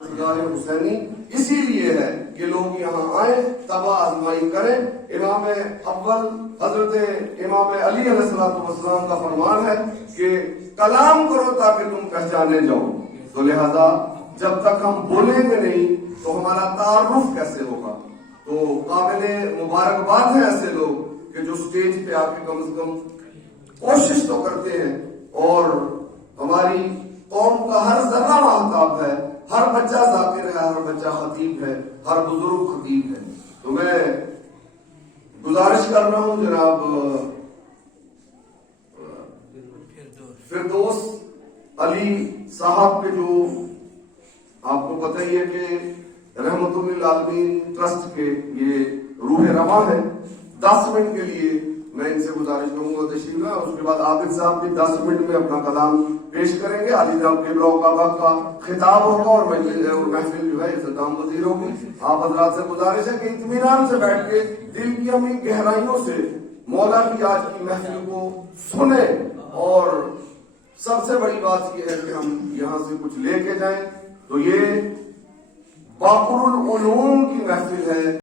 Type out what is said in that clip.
حسینی اسی لیے ہے کہ لوگ یہاں آئیں، تباہ آزمائی کریں۔ امام اول حضرت امام علی علیہ السلام کا فرمان ہے کہ کلام کرو تاکہ تم پہچانے جاؤ۔ تو لہذا جب تک ہم بولیں گے نہیں تو ہمارا تعارف کیسے ہوگا؟ تو قابل مبارکباد ہیں ایسے لوگ کہ جو سٹیج پہ آ کے کم از کم کوشش تو کرتے ہیں، اور ہماری قوم کا ہر ذرہ محتاب ہے، ہر بچہ ذاکر ہے، ہر بچہ خطیب ہے، ہر بزرگ خطیب ہے۔ تو میں گزارش کر رہا ہوں جناب فردوس علی صاحب کے، جو آپ کو پتہ ہی ہے کہ رحمت للعالمین ٹرسٹ کے یہ روح رواں ہے، 10 منٹ کے لیے میں ان سے گزارش کروں گا تشریف لائیں۔ اس کے بعد عابد صاحب بھی 10 منٹ میں اپنا کلام پیش کریں گے۔ علی جناب قبلہ و کعبہ کا خطاب ہوگا اور محفل جو ہے اختتام پذیر ہوگی۔ آپ حضرات سے گزارش ہے کہ اطمینان سے بیٹھ کے دل کی اپنی گہرائیوں سے مولا کی آج کی محفل کو سنیں، اور سب سے بڑی بات یہ ہے کہ ہم یہاں سے کچھ لے کے جائیں۔ تو یہ باقر العلوم کی محفل ہے۔